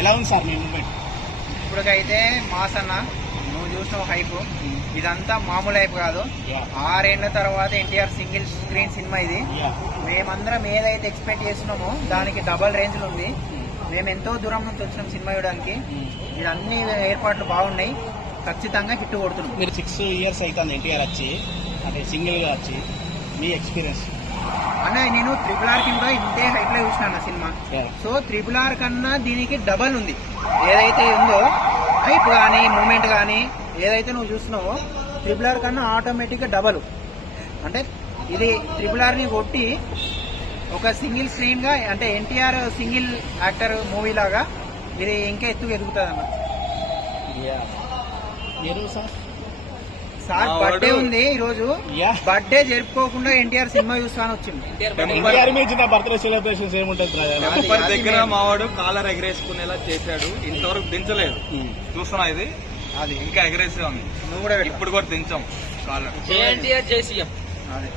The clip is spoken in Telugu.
ఎలా ఉంది సార్ మీ మూమెంట్? ఇప్పటికైతే మాస్ అన్న, నువ్వు చూసిన హైప్ ఇదంతా మామూలు హైప్ కాదు. 6 ఏళ్ల తర్వాత ఎన్టీఆర్ సింగిల్ స్క్రీన్ సినిమా ఇది. మేమందరం ఏదైతే ఎక్స్పెక్ట్ చేస్తున్నామో దానికి డబల్ రేంజ్ ఉంది. మేము ఎంతో దూరం నుంచి వచ్చినాం సినిమా చూడడానికి. ఇది అన్ని ఏర్పాట్లు బాగున్నాయి, ఖచ్చితంగా హిట్ కొడుతున్నాం. మీరు 6 years అవుతుంది ఎన్టీఆర్ వచ్చి, అంటే సింగిల్గా వచ్చి, మీ ఎక్స్పీరియన్స్? అన్న నేను RRR కి కూడా ఇంతే హైట్ లో చూసిన సినిమా. సో RRR కన్నా దీనికి డబల్ ఉంది. ఏదైతే ఉందో హైప్ కానీ మూమెంట్ కానీ ఏదైతే నువ్వు చూస్తున్నావో RRR కన్నా ఆటోమేటిక్ గా డబల్. అంటే ఇది RRR ని కొట్టి ఒక సింగిల్ స్క్రీన్ గా, అంటే ఎన్టీఆర్ సింగిల్ యాక్టర్ మూవీ లాగా ఇది ఇంకా ఎత్తుకు ఎదుగుతుంది అన్న. సార్ బర్త్డే ఉంది ఈ రోజు. బర్త్డే జరుపుకోకుండా ఎన్టీఆర్ సినిమా చూస్తాను వచ్చింది. బర్త్డే సెలబ్రేషన్స్ ఏముంటుంది దగ్గర మావాడు కాలర్ ఎగరేసుకునేలా చేశాడు. ఇంతవరకు దించలేదు. చూస్తున్నా ఇది, అది ఇంకా ఎగరేసే ఉంది. నువ్వు కూడా ఇప్పుడు కూడా దించాం కాలర్. అదే